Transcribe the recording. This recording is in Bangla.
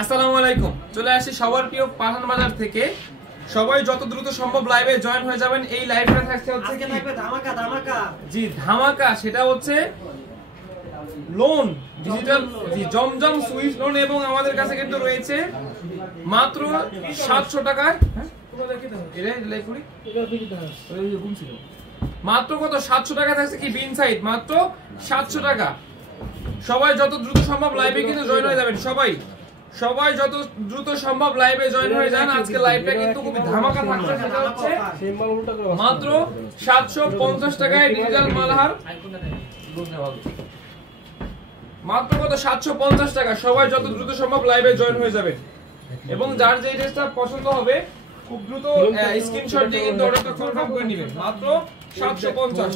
আসসালামু আলাইকুম। চলে আসি সবার প্রিয় পাঠান বাজার থেকে। সবাই যত দ্রুত সম্ভব লাইভে জয়েন হয়ে যাবেন। এই লাইভটা থাকছে হচ্ছে কি ধামাকা ধামাকা, জি ধামাকা। সেটা হচ্ছে লোন, ডিজিটাল জমজম সুইচ লোন, এবং আমাদের কাছে কিন্তু রয়েছে মাত্র 700 টাকায়। মাত্র কত? 700 টাকা থাকছে কি বিন সাইড, মাত্র 700 টাকা। সবাই যত দ্রুত সম্ভব লাইভে কিন্তু জয়েন হয়ে যাবেন। সবাই যত দ্রুত সম্ভব লাইভে জয়েন হয়ে যান। আজকে লাইভটা কিন্তু খুবই ধামাকা থাকছে। সেটা হচ্ছে মাত্র 750 টাকায় ডিজিটাল মালহার, মাত্র কত? 750 টাকা। সবাই যত দ্রুত সম্ভব লাইভে জয়েন হয়ে যাবেন, এবং যার যে ড্রেসটা পছন্দ হবে খুব দ্রুত স্ক্রিনশট দিয়ে কিন্তু অর্ডারটা কনফার্ম করে নেবেন। মাত্র 750।